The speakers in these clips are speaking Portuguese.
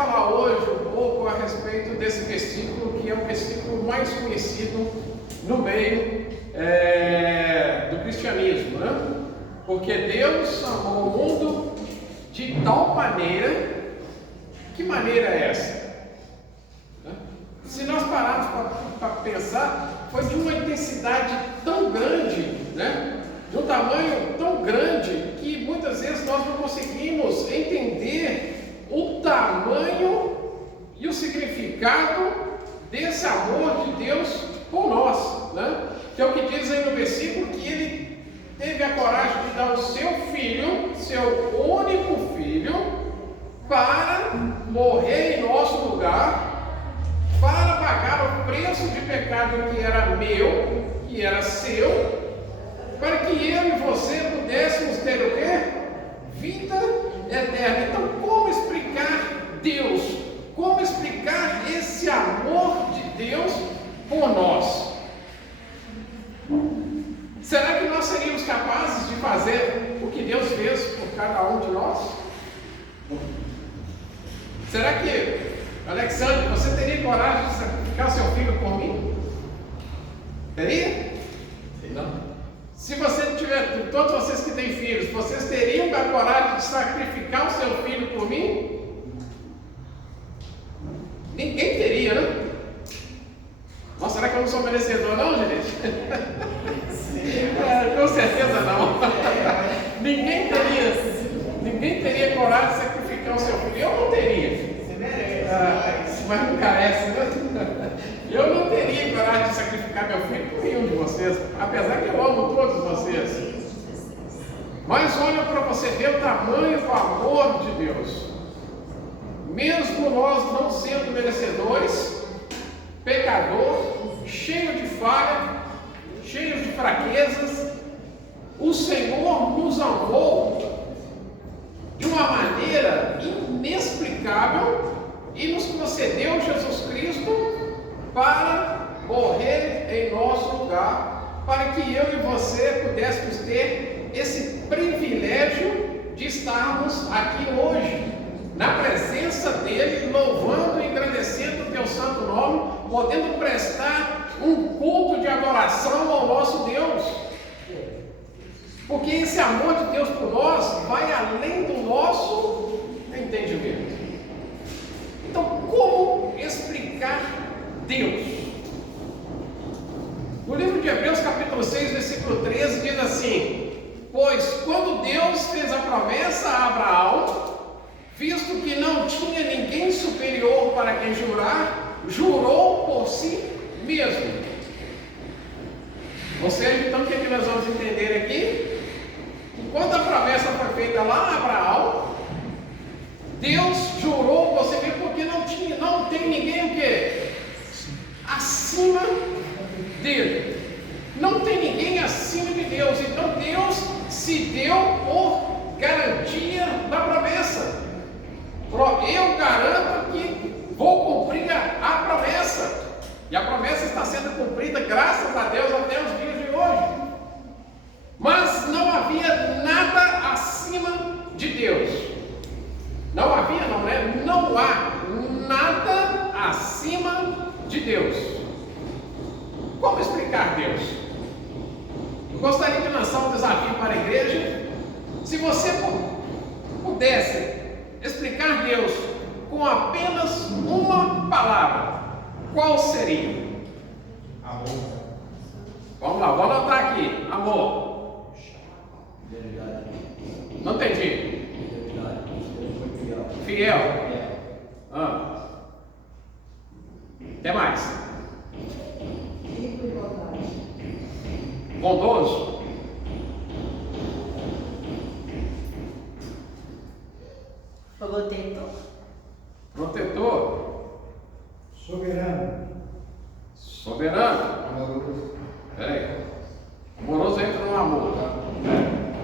falar hoje um pouco a respeito desse versículo, que é o versículo mais conhecido no meio do cristianismo, né? Porque Deus amou o mundo de tal maneira. Que maneira é essa? Se nós pararmos para pensar, foi de uma intensidade tão grande, né? De um tamanho tão grande, que muitas vezes nós não conseguimos entender o tamanho e o significado desse amor de Deus por nós, né? Que é o que diz aí no versículo, que Ele teve a coragem de dar o seu filho, seu único filho, para morrer em nosso lugar, para pagar o preço de pecado que era meu, que era seu, para que eu e você pudéssemos ter o quê? Vida eterna. Então, como explicar Deus? Como explicar esse amor de Deus por nós? Será que nós seríamos capazes de fazer o que Deus fez por cada um de nós? Será que, Alexandre, você teria coragem de sacrificar o seu filho por mim? Teria? Não. Se você tiver, todos vocês que têm filhos, vocês teriam a coragem de sacrificar o seu filho por mim? Ninguém teria, né? Nossa, será que eu não sou merecedor não, gente? Com certeza não. Ninguém teria coragem de sacrificar o seu filho. Eu não teria. Mas não carece, né? Eu não teria coragem de sacrificar meu filho por nenhum de vocês, apesar que eu amo todos vocês. Mas olha para você ver o tamanho do amor de Deus. Mesmo nós não sendo merecedores, pecador, cheio de falha, cheio de fraquezas, o Senhor nos amou de uma maneira inexplicável e nos concedeu Jesus Cristo para morrer em nosso lugar, para que eu e você pudéssemos ter esse privilégio de estarmos aqui hoje, na presença dEle, louvando e agradecendo o Teu santo nome, podendo prestar um culto de adoração ao nosso Deus. Porque esse amor de Deus por nós vai além do nosso entendimento. Então, como explicar Deus? No livro de Hebreus, capítulo 6, versículo 13, diz assim: pois quando Deus fez a promessa a Abraão, visto que não tinha ninguém superior para quem jurar, jurou por si mesmo. Ou seja, então o que nós vamos entender aqui? Quando a promessa foi feita lá a Abraão, Deus jurou, você vê, porque não tem ninguém o quê? Acima dele. Não tem ninguém acima de Deus. Então Deus se deu por garantia da promessa. Eu garanto que vou cumprir a promessa. E a promessa está sendo cumprida, graças a Deus, até os dias de hoje. Mas não havia nada acima de Deus. Não havia, não é? Não há nada acima de Deus. Como explicar Deus? Eu gostaria de lançar um desafio para a igreja. Se você pudesse explicar Deus com apenas uma palavra, qual seria? Amor. Vamos lá, vou anotar aqui. Amor. Não entendi. Fiel. Até mais. Bondoso. Protetor. Soberano. Amoroso. Peraí. Amoroso entra no amor, tá?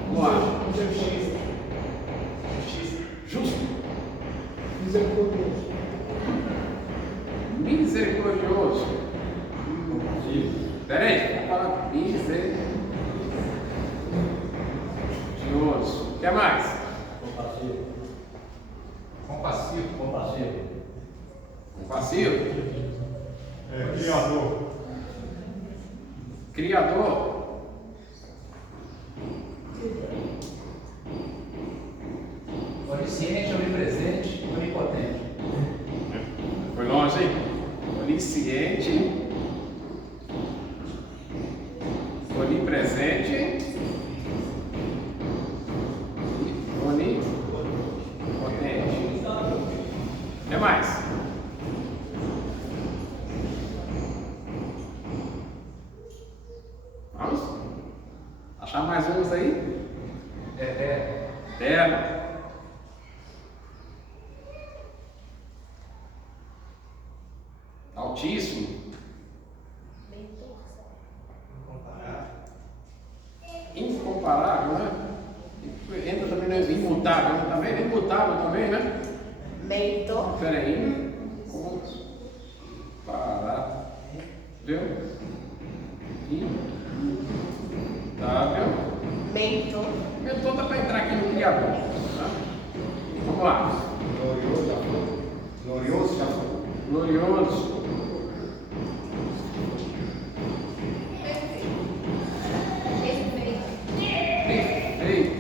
Vamos lá. Justo. Misericordioso. Peraí. Fala misericordioso. O que mais? Compassivo. Um vacilo. Criador. Criador. Onisciente, onipresente, onipotente. Foi longe, hein? Onisciente. Onipresente. Onipotente. O que mais? Vamos? Achar mais uns aí? Eterno. Altíssimo. Incomparável, né? Entra também no imutável também, né? Imutável também, né? Mentor. Peraí. Parar. Viu? Imutável. Mentor. Mentor dá para entrar aqui no Criador. Tá? Vamos lá. Glorioso já foi. Glorioso já foi. Glorioso. Perfeito.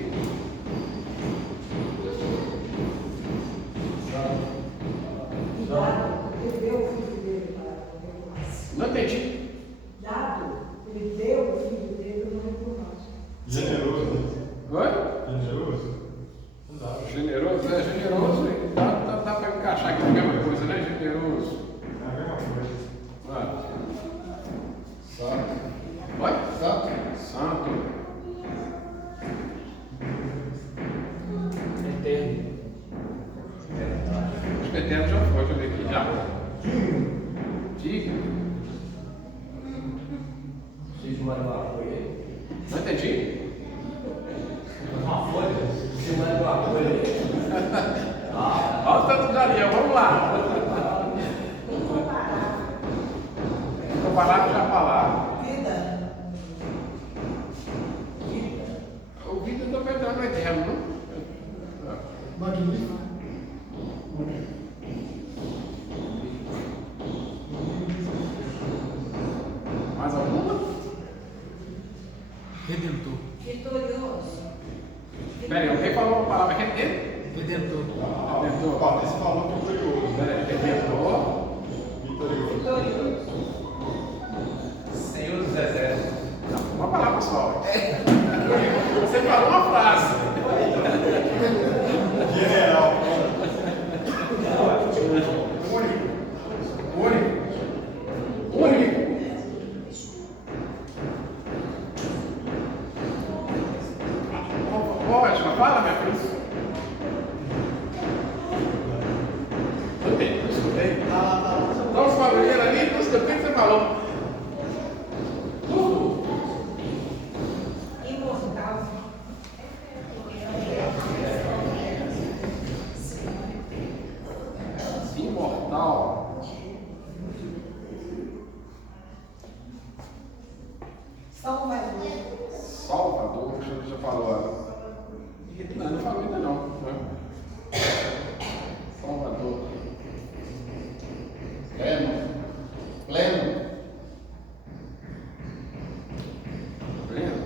Ele deu o filho dele para nós. Não entendi. Dado, ele deu o filho dele por nós. Generoso. Oi? Generoso. Generoso, é generoso. Dá para encaixar aqui a mesma coisa, né? Generoso. É a mesma coisa. Vai. Santo. Oi? Santo. Santo. Eterno. Acho que eterno já foi, deixa eu ver aqui. Já. Digno. Preciso de uma folha. Não entendi? Uma folha? Preciso de uma folha. Olha o tanto de Ariel, vamos lá. Comparável já falaram. Vida. O vídeo também está no eterno, não? Magnífico. Mais alguma? Redentor. Vitorioso. Peraí, alguém falou uma palavra redentor? Redentor. Redentor. Patrícia falou vitorioso. Peraí, redentor. Vitorioso. Vitorioso. Senhor dos Exércitos. Não, uma palavra só. Você falou uma frase. General. Único. Ótimo, fala, minha filha. Escutei. Dá uns barulhinhos ali, não escutei o que você falou. Tudo. Imortal. Imortal. Salvador. Salvador, deixa eu ver se eu falo ela. Não falou ainda não. Né? Salvador. Pleno. Pleno. Pleno.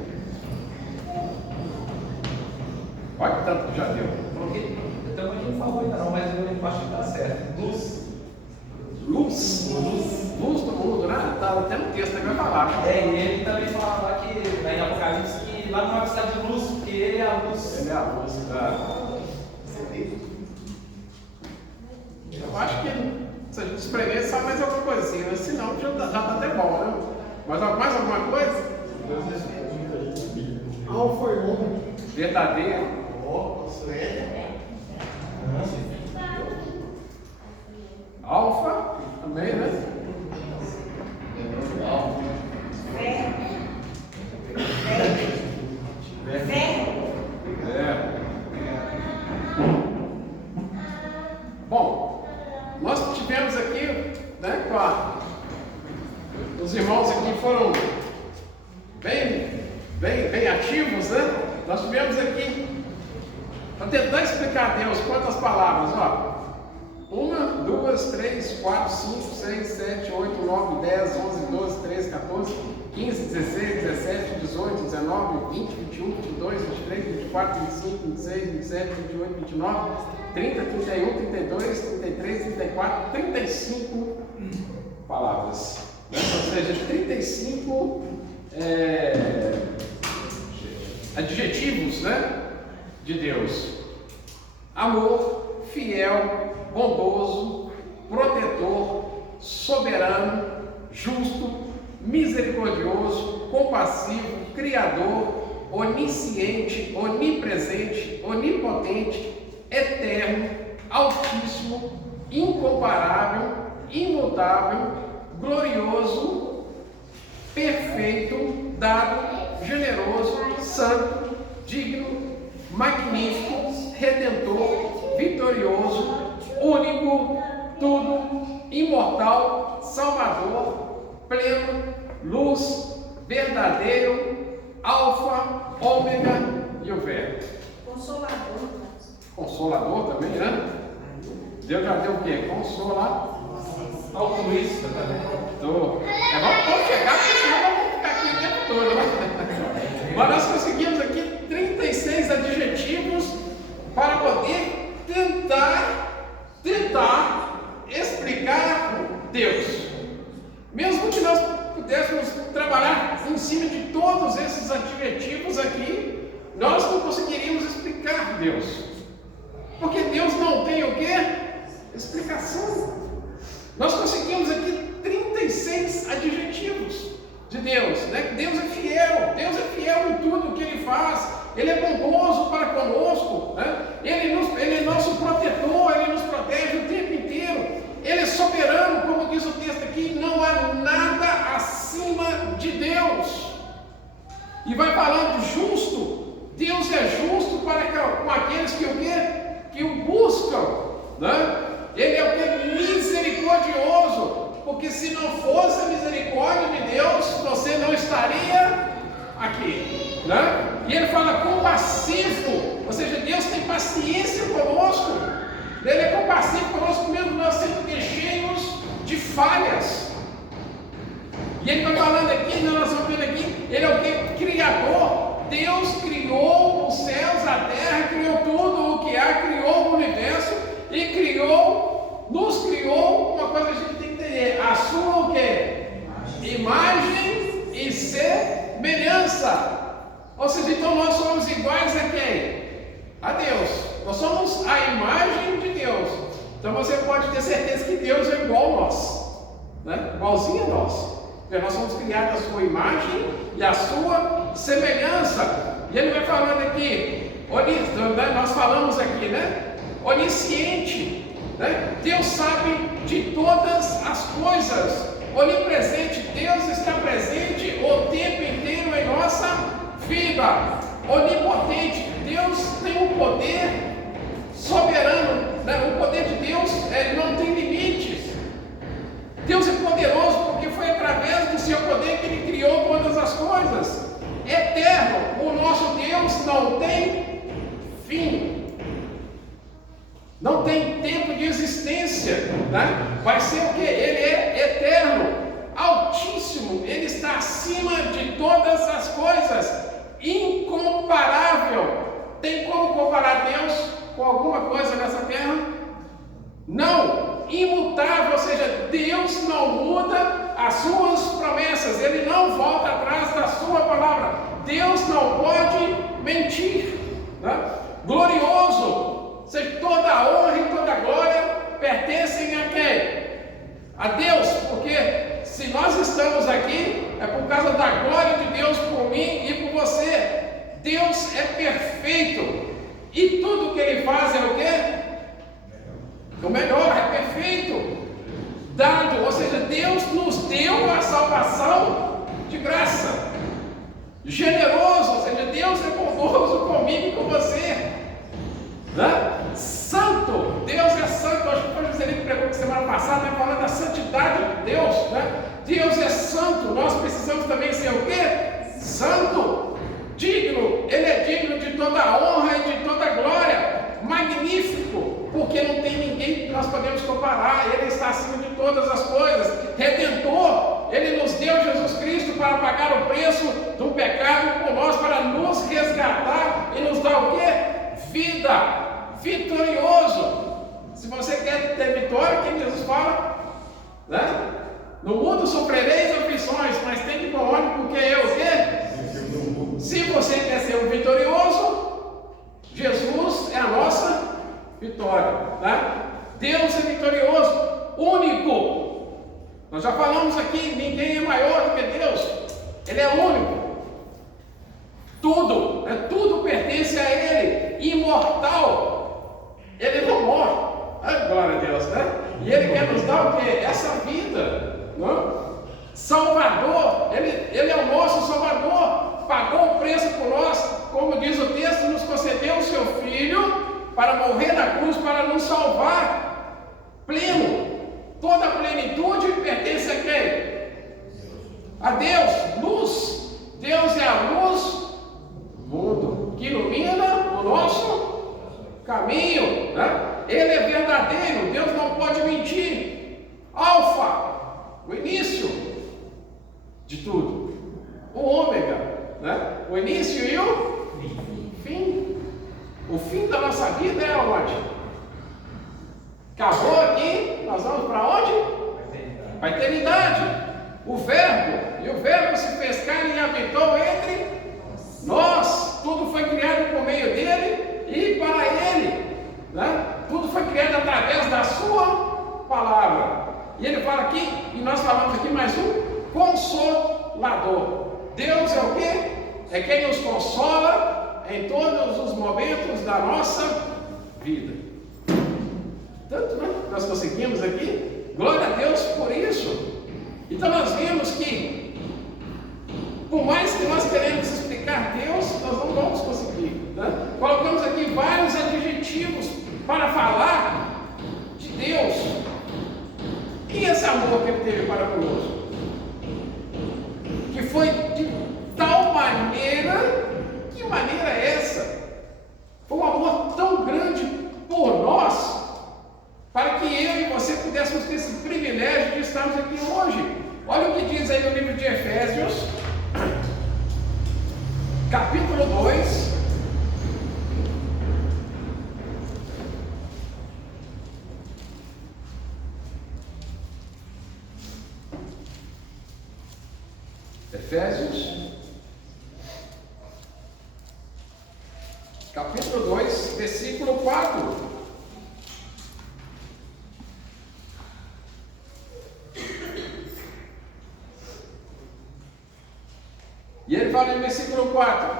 Olha que tanto que já deu. Porque também não falou ainda não, mas eu acho que está certo. Luz. Luz. Luz do mundo, né? Tá até no texto que vai falar. É, e ele também fala lá que, em Apocalipse, que lá não vai precisar de luz, porque ele é a luz. Ele é a luz, tá? Eu acho que se a gente espremer só mais alguma coisinha, né? Senão já tá até bom, né? Mas mais alguma coisa? Alfa e ômega. Verdadeiro. Alfa, também, né? Fé. Fé. Fé. É. Bom, nós tivemos aqui, né, os irmãos aqui foram bem ativos, né? Nós tivemos aqui, para tentar explicar a Deus, quantas palavras, ó? 1, 2, 2, 3, 4, 5, 6, 7, 8, 9, 10, 11, 12, 13, 14, 15, 16, 17, 18, 19, 20, 21, 22, 23, 24, 25, 26, 27, 28, 29, 30, 31, 32, 33, 34, 35 palavras. Né? Ou seja, 35 adjetivos, né, de Deus. Amor, fiel, bondoso, protetor, soberano, justo, misericordioso, compassivo, criador, onisciente, onipresente, onipotente, eterno, altíssimo, incomparável, imutável, glorioso, perfeito, dado, generoso, santo, digno, magnífico, redentor, vitorioso, único, tudo, imortal, salvador, pleno, luz, verdadeiro, alfa, ômega e o verbo. Consolador. Consolador também, né? Deus já deu o quê? Consolador. Altruísta também. Vamos chegar, porque senão vamos ficar aqui o tempo todo, né? Mas nós conseguimos aqui 36 adjetivos para poder tentar explicar Deus. Mesmo que nós pudéssemos trabalhar em cima de todos esses adjetivos aqui, nós não conseguiríamos explicar Deus. Porque Deus não tem o quê? Explicação. Nós conseguimos aqui 36 adjetivos de Deus, né? Deus é fiel em tudo que Ele faz, Ele é bondoso para conosco, né? Ele é nosso protetor, Ele nos protege o tempo inteiro, Ele é soberano, como diz o texto aqui, não há nada acima de Deus. E vai falando justo, Deus é justo com aqueles que o quê? Que o buscam, né? Ele é o que? Misericordioso, porque se não fosse a misericórdia de Deus, você não estaria aqui, né? E ele fala compassivo, ou seja, Deus tem paciência conosco, Ele é compassivo conosco mesmo nós sendo cheios de falhas. E ele vai falando aqui, nós vamos vendo aqui, Ele é o que? Criador. Deus criou os céus, a terra, criou tudo o que há, criou o universo e nos criou, uma coisa a gente tem que entender, a sua o quê? Imagem e semelhança. Ou seja, então nós somos iguais a quem? A Deus. Nós somos a imagem de Deus. Então você pode ter certeza que Deus é igual a nós, né? Igualzinho a nós. Porque nós somos criados à sua imagem e à sua semelhança. E ele vai falando aqui, nós falamos aqui, né? Onisciente, né? Deus sabe de todas as coisas. Onipresente, Deus está presente o tempo inteiro em nossa vida. Onipotente, Deus tem um poder soberano, né? O poder de Deus não tem limites. Deus é poderoso porque foi através do seu poder que Ele criou todas as coisas. Eterno, o nosso Deus não tem fim. Não tem tempo de existência, né? Vai ser o que? Ele é eterno, altíssimo, Ele está acima de todas as coisas, incomparável. Tem como comparar Deus com alguma coisa nessa terra? Não. Imutável, ou seja, Deus não muda as suas promessas, Ele não volta atrás da sua palavra. Deus não pode mentir, né? Glorioso, ou seja, toda a honra e toda a glória pertencem a quem? A Deus, porque se nós estamos aqui é por causa da glória de Deus por mim e por você. Deus é perfeito e tudo que Ele faz é o quê? O melhor, é perfeito, dado, ou seja, Deus nos deu a salvação de graça, generoso, ou seja, Deus é bondoso comigo e com você, né? Santo, Deus é santo. Acho que foi o José que pregou semana passada, né, falando da santidade de Deus, né? Deus é santo, nós precisamos também ser o quê? Santo, digno, Ele é digno de toda a honra e de toda a glória, magnífico, porque não tem ninguém que nós podemos comparar, Ele todas as coisas. Redentor, Ele nos deu Jesus Cristo para pagar o preço do pecado por nós, para nos resgatar e nos dar o quê? Vida, vitorioso. Se você quer ter vitória, quem Jesus fala? Né? No mundo sofrereis aflições, mas tem que bom ânimo, porque eu o quê? Se você quer ser um vitorioso, Jesus é a nossa vitória. Tá? Deus é vitorioso, único. Nós já falamos aqui, ninguém é maior do que Deus. Ele é único. Tudo pertence a Ele. Imortal. Ele não morre. Glória a Deus, né? E Ele quer nos dar o quê? Essa vida. Não? Salvador. Ele é o nosso Salvador. Pagou o preço por nós. Como diz o texto, nos concedeu o seu Filho para morrer na cruz, para nos salvar. Pleno. Toda a plenitude pertence a quem? A Deus. Luz. Deus é a luz do mundo, que ilumina o nosso caminho, né? Ele é verdadeiro, Deus não pode mentir. Alfa, o início de tudo, o ômega, né? O início e o fim. O fim da nossa vida é onde? Acabou aqui, nós vamos para onde? Para a eternidade. O Verbo, e o Verbo se fez carne e habitou entre nós. Tudo foi criado por meio dele e para ele, né? Tudo foi criado através da sua palavra. E ele fala aqui, e nós falamos aqui mais um, Consolador. Deus é o quê? É quem nos consola em todos os momentos da nossa vida. Tanto, né? Nós conseguimos aqui, glória a Deus por isso. Então nós vimos que, por mais que nós queremos explicar Deus, nós não vamos conseguir, né? Colocamos aqui vários adjetivos para falar de Deus. E esse amor que Ele teve para conosco, que foi de tal maneira, que maneira é essa? Foi um amor tão grande por nós, para que eu e você pudéssemos ter esse privilégio de estarmos aqui hoje. Olha o que diz aí no livro de Efésios, capítulo 2, Efésios, capítulo 2, versículo 4. E ele fala no versículo 4: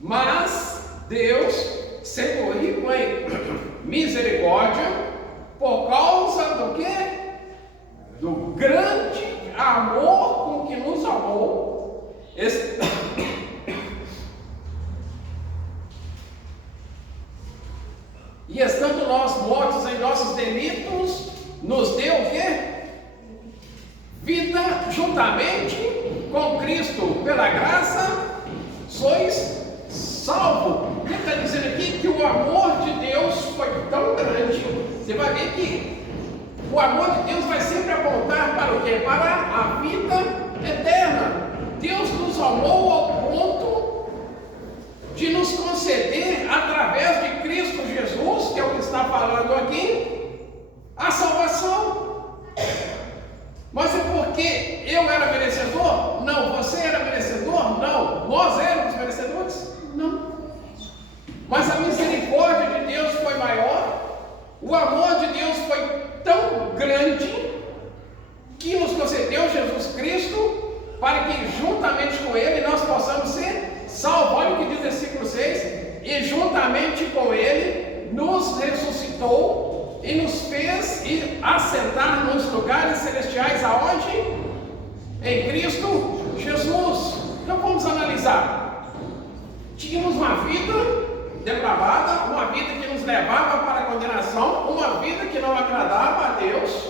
mas Deus, sendo rico em misericórdia, por causa do quê? Do grande amor com que nos amou, e estando nós mortos em nossos delitos, nos deu o quê? Vida juntamente com Cristo. Pela graça sois salvos. Ele está dizendo aqui que o amor de Deus foi tão grande. Você vai ver que o amor de Deus vai sempre apontar para o quê? Para a vida eterna. Deus nos amou ao ponto de nos conceder, através de Cristo Jesus, que é o que está falando aqui, a salvação. Mas é porque eu era merecedor? Não. Você era merecedor? Não. Nós éramos merecedores? Não. Mas a misericórdia de Deus foi maior, o amor de Deus foi tão grande, que nos concedeu Jesus Cristo, para que juntamente com Ele nós possamos ser salvos. Olha o que diz o versículo 6: e juntamente com Ele nos ressuscitou e nos fez ir assentar nos lugares celestiais. Aonde? Em Cristo Jesus. Então vamos analisar. Tínhamos uma vida depravada, uma vida que nos levava para a condenação, uma vida que não agradava a Deus,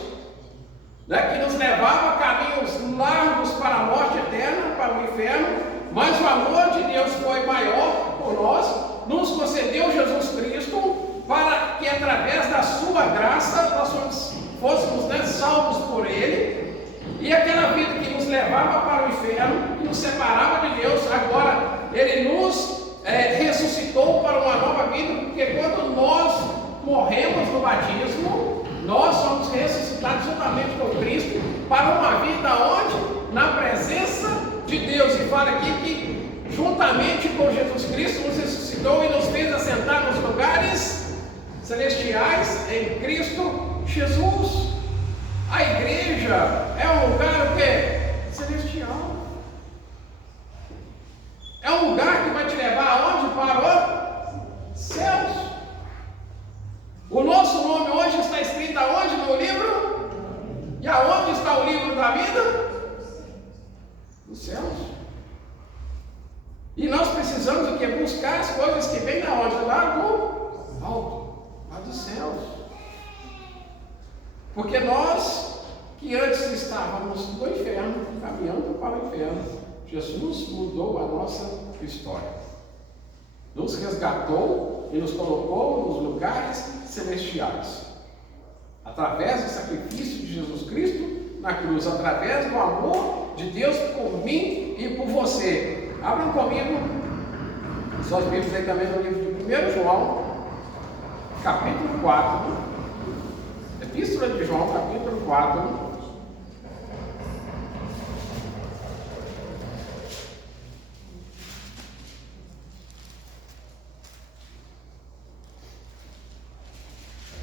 né, que nos levava a caminhos largos para a morte eterna, para o inferno. Mas o amor de Deus foi maior por nós, nos concedeu Jesus Cristo, para que através da sua graça nós fôssemos, né, salvos por Ele, e aquela vida que nos levava para o inferno, que nos separava de Deus, agora Ele nos ressuscitou para uma nova vida, porque quando nós morremos no batismo, nós somos ressuscitados juntamente com Cristo para uma vida onde? Na presença de Deus. E fala aqui que juntamente com Jesus Cristo nos ressuscitou e nos fez assentar nos lugares celestiais em Cristo Jesus. A igreja é um lugar o quê? Celestial. É um lugar que vai te levar aonde? Para os céus. O nosso nome hoje está escrito aonde no livro? E aonde está o livro da vida? Nos céus. E nós precisamos o que? Buscar as coisas que vêm da onde? Lá do alto, lá dos céus. Porque nós, que antes estávamos no inferno, caminhando para o inferno, Jesus mudou a nossa história. Nos resgatou e nos colocou nos lugares celestiais. Através do sacrifício de Jesus Cristo na cruz, através do amor de Deus por mim e por você. Abram comigo suas Bíblias aí também no livro de 1 João, capítulo 4. Epístola de João, capítulo 4.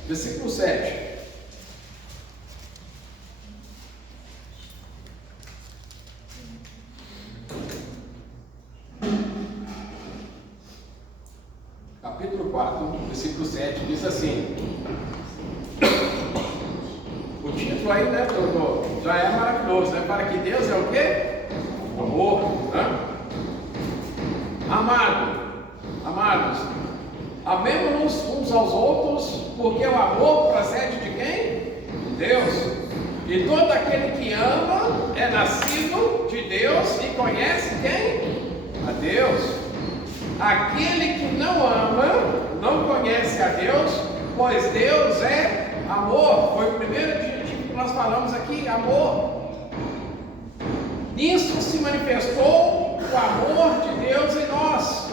Versículo 7. Capítulo 4, versículo 7 diz assim. O título aí, né, já é maravilhoso, né? Para que Deus é o quê? Amor, né? Amados, amemo-nos uns aos outros, porque o amor procede de quem? De Deus. E todo aquele que ama é nascido de Deus e conhece quem? A Deus. Aquele que não ama não conhece a Deus, pois Deus é amor. Foi o primeiro adjetivo que nós falamos aqui, amor. Nisso se manifestou o amor de Deus em nós.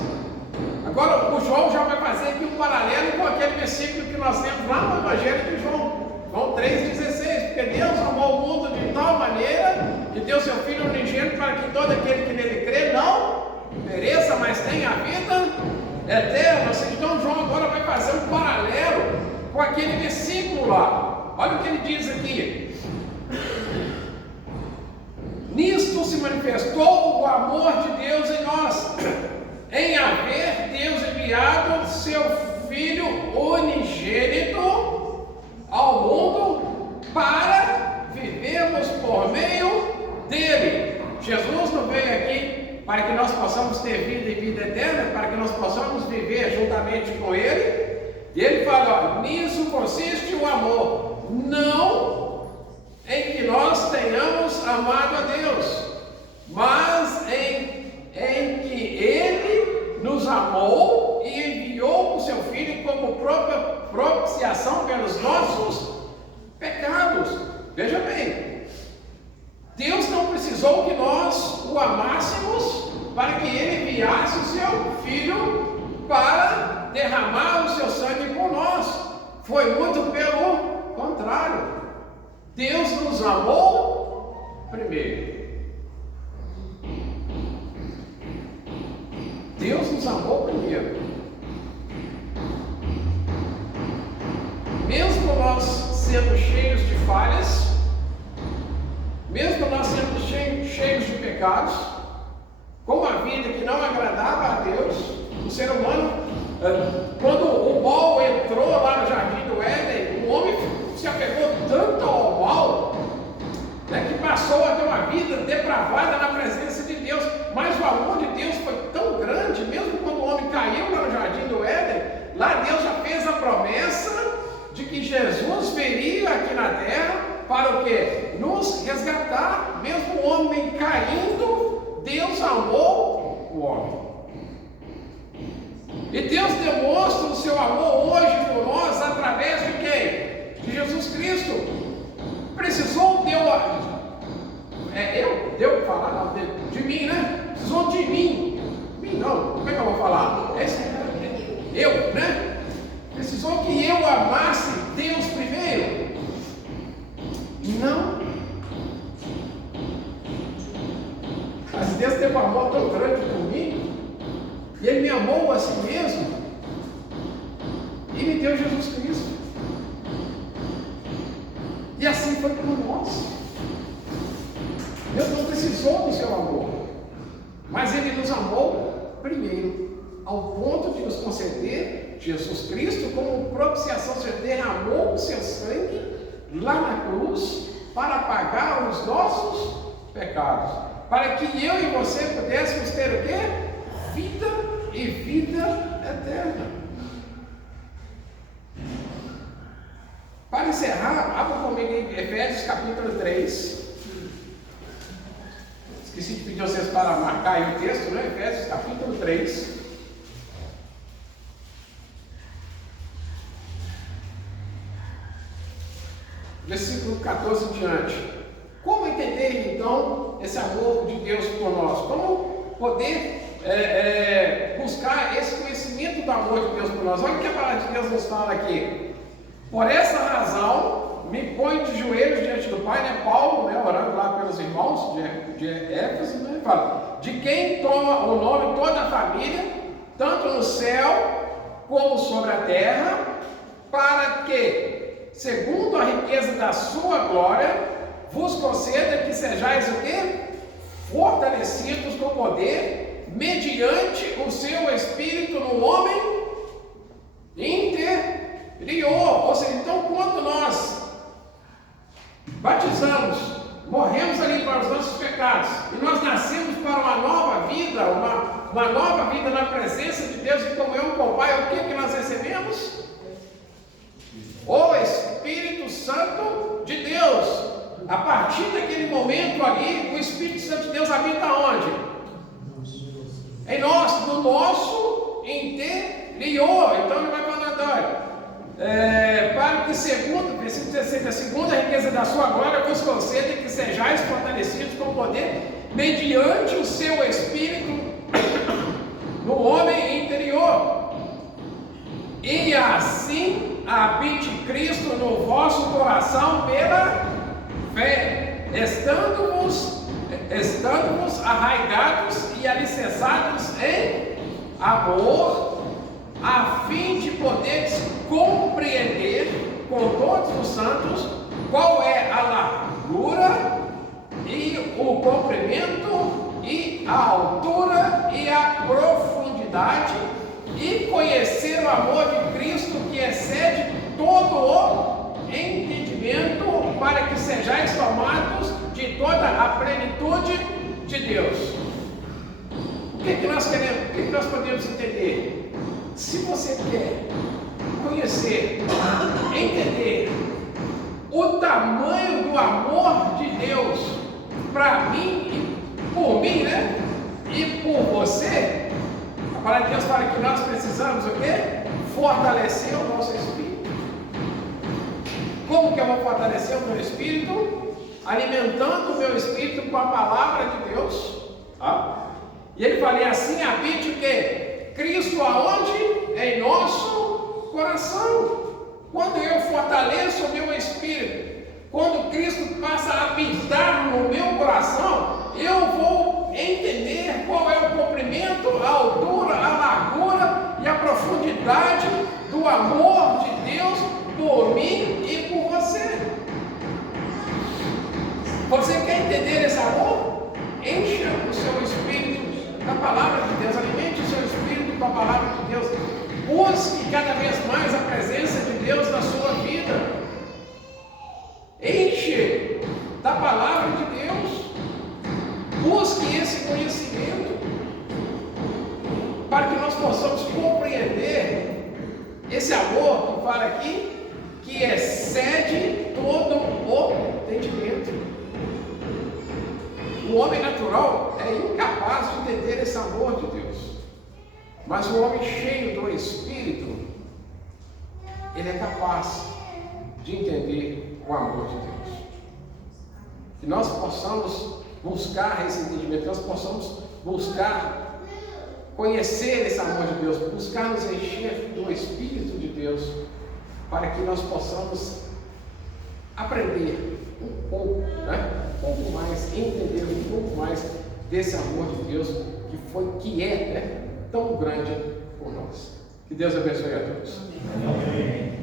Agora o João já vai fazer aqui um paralelo com aquele versículo que nós temos lá no Evangelho de João. João 3,16, porque Deus amou o mundo de tal maneira que deu seu Filho unigênito para que todo aquele que nele crê não pereça, mas tenha a vida eterna. Então João agora vai fazer um paralelo com aquele versículo lá. Olha o que ele diz aqui. Nisto se manifestou o amor de Deus em nós, em haver Deus enviado seu Filho unigênito ao mundo para vivermos por meio dele. Jesus não veio aqui para que nós possamos ter vida e vida eterna, para que nós possamos viver juntamente com Ele. E Ele fala, nisso consiste o amor, não em que nós tenhamos amado a Deus, mas em que Ele nos amou e enviou o seu Filho como própria propiciação pelos nossos pecados. Veja bem, Deus não precisou que nós o amássemos para que Ele enviasse o seu Filho para derramar o seu sangue por nós. Foi muito pelo contrário. Deus nos amou primeiro. Deus nos amou primeiro. Mesmo nós sendo cheios de falhas, mesmo nós sendo cheios de pecados, com uma vida que não agradava a Deus, o ser humano, quando o mal entrou lá no jardim do Éden, o homem se apegou tanto ao mal, né, que passou a ter uma vida depravada na presença de Deus. Mas o amor de Deus foi tão grande, mesmo quando o homem caiu lá no jardim do Éden, lá Deus já fez a promessa de que Jesus viria aqui na terra para o quê? Nos resgatar. Mesmo o homem caindo, Deus amou o homem. E Deus demonstra o seu amor hoje por nós através de quem? De Jesus Cristo. Precisou Deus falar, não, de mim, né? Precisou de mim. De mim não, como é que eu vou falar? Eu, né? Precisou que eu amasse Deus primeiro. Não. Mas Deus teve um amor tão grande por mim, e Ele me amou a si mesmo, e me deu Jesus Cristo. E assim foi por nós. Deus não precisou do seu amor, mas Ele nos amou primeiro, ao ponto de nos conceder Jesus Cristo como propiciação. Você derramou o seu sangue lá na cruz para pagar os nossos pecados, para que eu e você pudéssemos ter o quê? Vida e vida eterna. Para encerrar, abra comigo em Efésios capítulo 3. Esqueci de pedir a vocês para marcar aí o texto, né? Efésios capítulo 3. Versículo 14 em diante. Como entender então esse amor de Deus por nós? Como poder buscar esse conhecimento do amor de Deus por nós? Olha o que a palavra de Deus nos fala aqui. Por essa razão, me ponho de joelhos diante do Pai, né? Paulo, né? Orando lá pelos irmãos de Éfeso, né? Fala, de quem toma o nome toda a família, tanto no céu como sobre a terra, para que, segundo a riqueza da sua glória, vos conceda que sejais o quê? Fortalecidos com poder, mediante o seu Espírito no homem interior. Ou seja, então quando nós batizamos, morremos ali para os nossos pecados, e nós nascemos para uma nova vida, uma nova vida na presença de Deus, em comunhão com o Pai, o que nós recebemos? O Espírito Santo de Deus. A partir daquele momento ali, o Espírito Santo de Deus habita onde? Em nós, no nosso interior. Então ele vai falando, olha, para que segundo, versículo 16, a segunda riqueza da sua glória vos conceda que sejais fortalecidos com poder, mediante o seu Espírito no homem interior. E assim habite Cristo no vosso coração pela fé, estando-vos arraigados e alicerçados em amor, a fim de poderes compreender com todos os santos qual é a largura e o comprimento e a altura e a profundidade, e conhecer o amor de Cristo que excede todo o entendimento, para que sejais tomados de toda a plenitude de Deus. O que nós queremos? O que nós podemos entender? Se você quer conhecer, entender o tamanho do amor de Deus para mim e por mim, né? E por você, a palavra de Deus fala que nós precisamos o quê? Fortalecer o nosso espírito. Como que eu vou fortalecer o meu espírito? Alimentando o meu espírito com a palavra de Deus. Tá? E ele fala, e assim habite o quê? Cristo aonde? Em nosso coração. Quando eu fortaleço o meu espírito, quando Cristo passa a habitar no meu coração, eu vou entender qual é o comprimento, a altura, a largura e a profundidade do amor de Deus por mim e por você. Você quer entender esse amor? Encha o seu espírito da palavra de Deus, alimente o seu espírito com a palavra de Deus. Busque cada vez mais a presença de Deus na sua vida. Enche da palavra de Deus. Busque esse conhecimento para que nós possamos compreender esse amor que fala aqui, que excede todo o entendimento. O homem natural é incapaz de entender esse amor de Deus. Mas o homem cheio do Espírito, ele é capaz de entender o amor de Deus. Que nós possamos buscar esse entendimento, que nós possamos buscar conhecer esse amor de Deus, buscar nos encher do Espírito de Deus, para que nós possamos aprender um pouco, né? Um pouco mais, entender um pouco mais desse amor de Deus que é, né, tão grande por nós. Que Deus abençoe a todos. Amém.